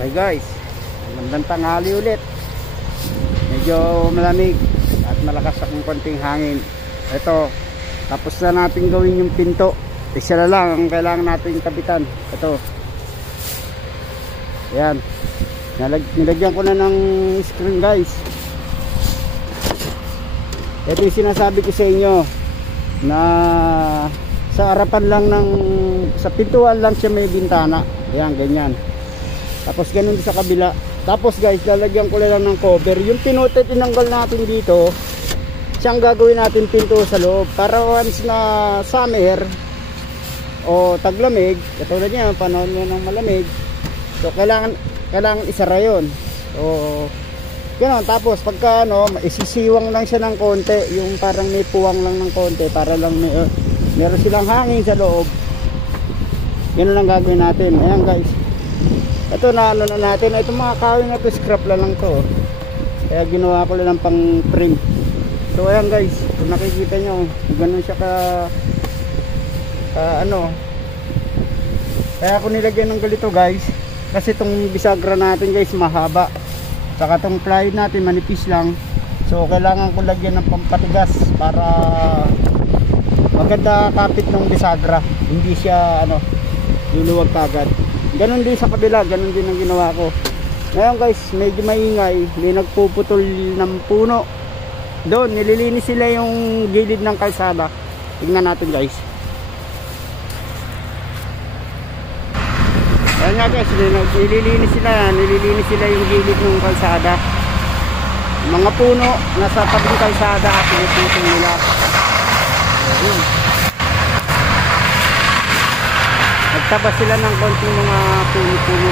Okay guys, magandang tanghali ulit. Medyo malamig at malakas akong konting hangin. Ito, tapos na natin gawin yung pinto. Isa na lang ang kailangan natin kapitan. Ito. Ayan. Nilagyan ko na ng screen guys. Ito yung sinasabi ko sa inyo na sa harapan lang sa pintuan lang siya may bintana. Ayan, ganyan. Tapos ganun sa kabila. Tapos guys, lalagyan ko lang ng cover. Yung pinuti tinanggal natin dito, siyang gagawin natin pinto sa loob. Para once na summer o taglamig, katulad niya, panahon niya ng malamig, so kailangan isara yun. So gano'n. Tapos pagka isisiwang lang siya ng konti, yung parang may puwang lang ng konti para lang meron silang hangin sa loob. Ganun lang gagawin natin. Ayan guys, ito na natin. Ito mga kawin na to, scrap lang to. Kaya ginawa ko lang ng pang trim. So ayan guys, kung nakikita nyo, ganun siya kaya ako nilagyan ng ganito guys, kasi itong bisagra natin guys mahaba, saka itong plywood natin manipis lang. So kailangan ko lagyan ng pampatigas para maganda kapit ng bisagra, hindi siya luluwag kagad. Ganon din sa kabila, ganon din ang ginawa ko. Ngayon guys, medyo maingay, may nagpuputol ng puno doon. Nililinis sila yung gilid ng kalsada. Tingnan natin guys. Ayan nga guys, nililinis sila yung gilid ng kalsada. Mga puno nasa tabing kalsada at pinututong nila. Ayun. Nagtabas sila ng konting mga puno-puno.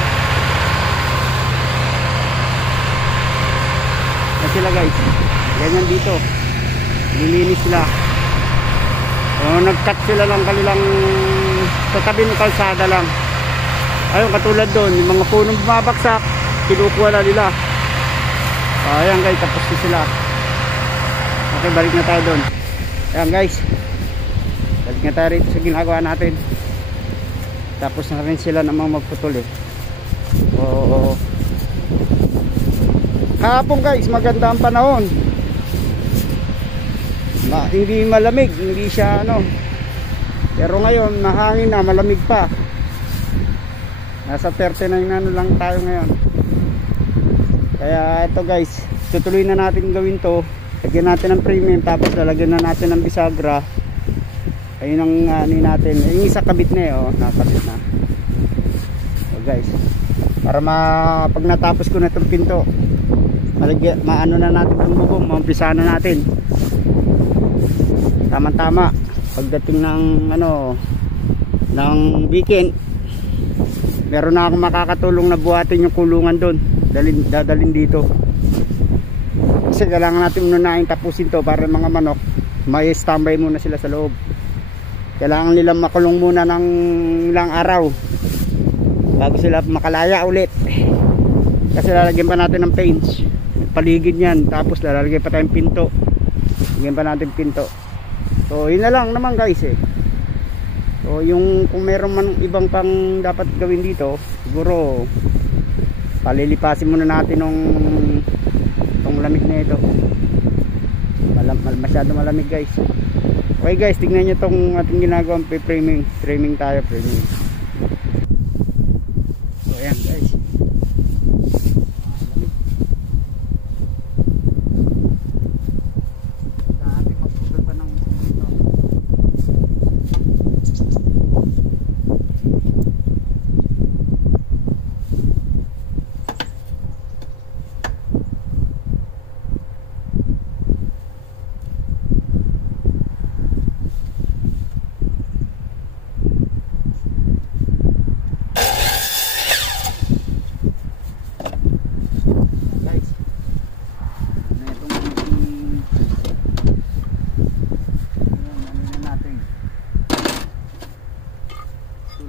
Ayan sila guys, ganyan dito, nililinis sila. Nag-cut sila ng kanilang sa tabi ng kalsada lang. Ayun, katulad doon, yung mga punong bumabaksak, kinukuha na nila. Ayan guys, tapos na sila. Okay, balik na tayo doon. Ayan guys, balik na tayo rito sa ginagawa natin. Tapos na rin sila namang magputol Oo. Kahapon guys, maganda ang panahon. Hindi malamig, hindi siya pero ngayon, mahangin na, malamig pa. Nasa 39 lang tayo ngayon. Kaya ito guys, tutuloy na natin gawin to. Lagyan natin ng premium, tapos lalagyan na natin ng bisagra. Ayun ang natin. Yung isa kabit na nakabit na. So guys, para pag natapos ko na itong pinto, maano na natin itong bubong, maumpisahan na natin. Tama-tama pagdating ng ng weekend, meron na akong makakatulong na buhatin yung kulungan doon, dadalhin dito. Kasi kailangan natin unahin tapusin to para mga manok may standby muna sila sa loob. Kailangan nilang makulong muna ng ilang araw bago sila makalaya ulit. Kasi lalagyan pa natin ng paints paligid niyan, tapos lalagyan pa tayong pinto, lagyan pa natin pinto. So yun na lang naman guys So kung meron man ibang pang dapat gawin dito, siguro palilipasin muna natin itong lamig na ito. Masyado malamig guys. Okay guys, tingnan nyo itong ating ginagawang framing tayo. So ayan guys,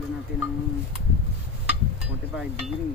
natin ng 45 degree.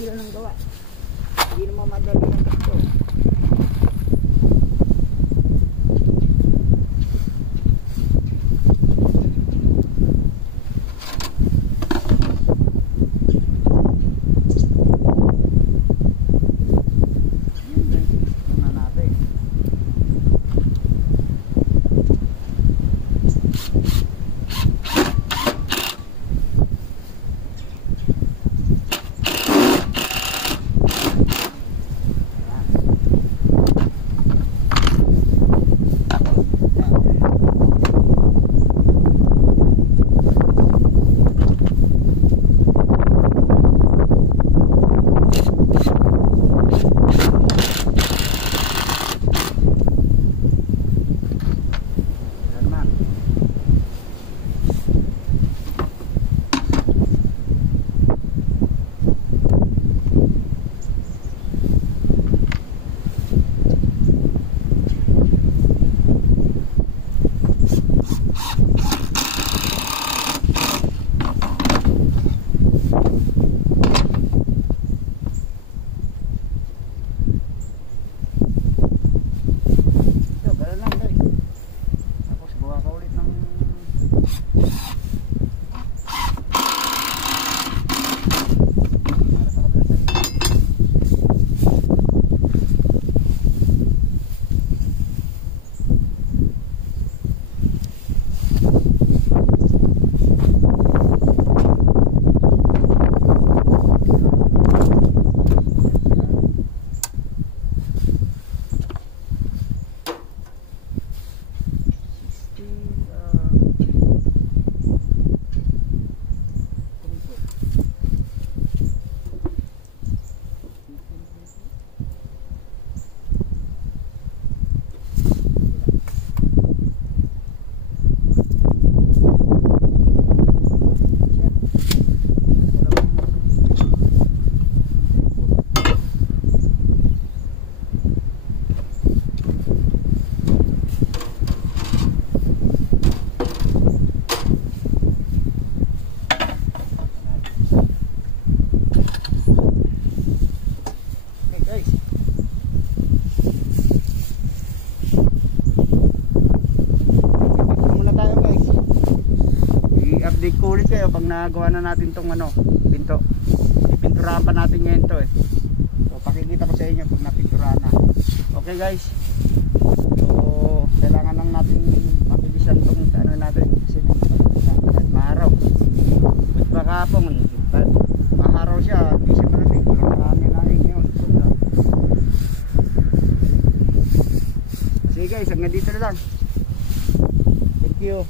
sila ng gawa. Hindi naman madali ang takto. I-update ko ulit kayo pag nagawa na natin tong ano, pinto. Ipinturahan pa natin ngayon to eh. So pakikita ko sa inyo pag napinturahan na. Okay guys. So kailangan lang natin mabilisan tong ano natin kasi maharaw. At baka pong maharaw siya, hindi siya malamig. Marami na rin yun. Sige guys, hanggang dito na lang. Thank you.